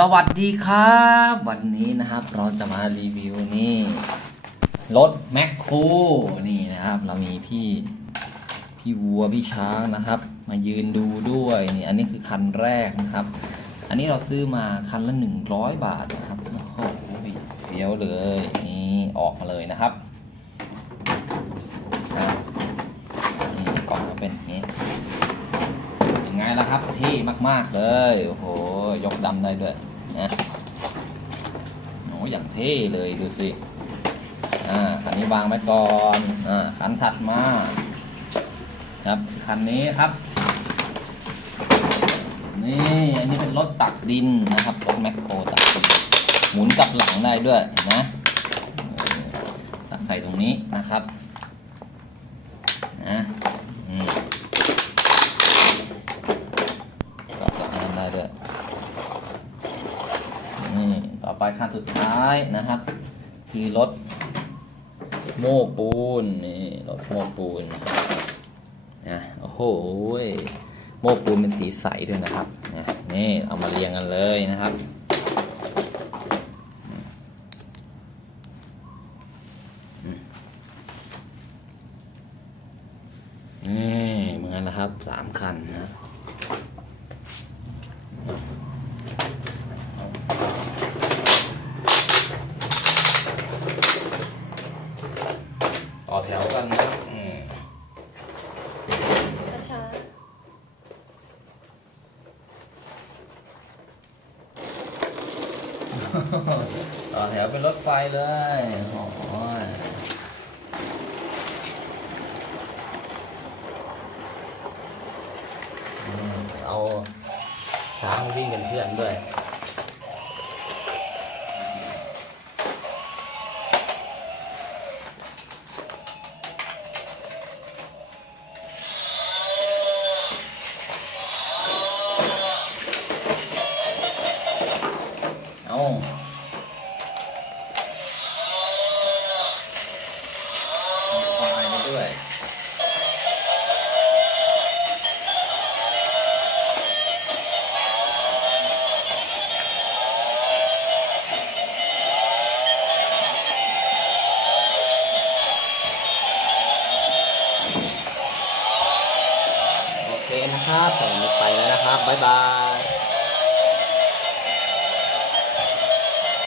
สวัสดีครับ วันนี้นะครับเราจะมารีวิวนี่รถแมคโครนี่นะครับ เรามีพี่พี่วัวพี่ช้างนะครับ มายืนดูด้วยนี่อันนี้คือคันแรกนะครับ อันนี้เราซื้อมาคันละ100บาทนะครับโอ้โหเฟี้ยวเลยนี่ออกมาเลยนะครับนี่กล่องก็เป็นอย่างนี้ยังไงล่ะครับเท่มาก ๆเลยโอ้โหยกดำได้ด้วย นะโอ้อย่างเท่เลยดูสิ อ่าคันนี้วางไว้ก่อน อ่าคันถัดมา ครับคันนี้ครับ นี่ อันนี้เป็นรถตักดินนะครับ รถแมคโครตักดินหมุนกลับหลังได้ด้วยนไหมเออตักใส่ตรงนี้นะครับ นะอืมกลับหลังได้ด้วย ต่อไปขั้นสุดท้ายนะครับ คือรถโม้ปูนนี่รถโม้ปูนนะโอ้โหโม้ปูนเป็นสีใสด้วยนะครับนี่เอามาเรียงกันเลยนะครับนี่เหมือนกันนะครับสามคันนะ ต่อแถวกันนะครับอืมช้าต่อแถวเป็นรถไฟเลยโอ้โหอืมเอาช้างวิ่งกันเพื่อนด้วย เอาควายไปด้วยโอเคนะครับใส่ลงไปแล้วนะครับ บ๊ายบาย